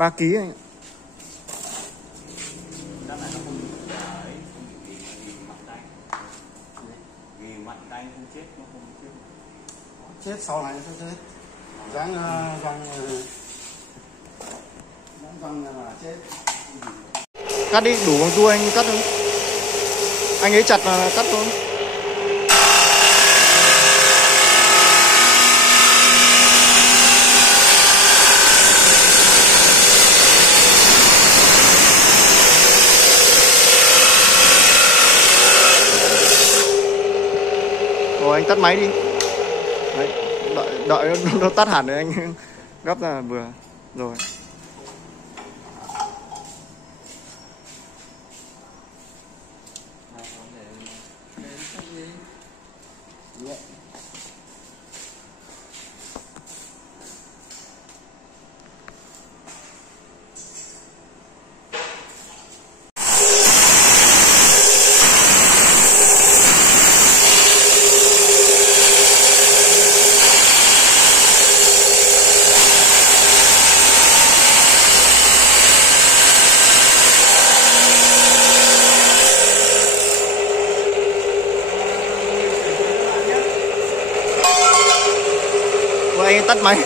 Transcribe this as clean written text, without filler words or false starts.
3 kg anh ạ. Chết sau này sẽ chết. Răng là chết. Cắt đi, đủ bằng tua anh cắt thôi. Anh ấy chặt là cắt thôi. Rồi anh tắt máy đi. Đấy, đợi nó tắt hẳn rồi anh gấp ra vừa. Rồi. Anh tắt máy.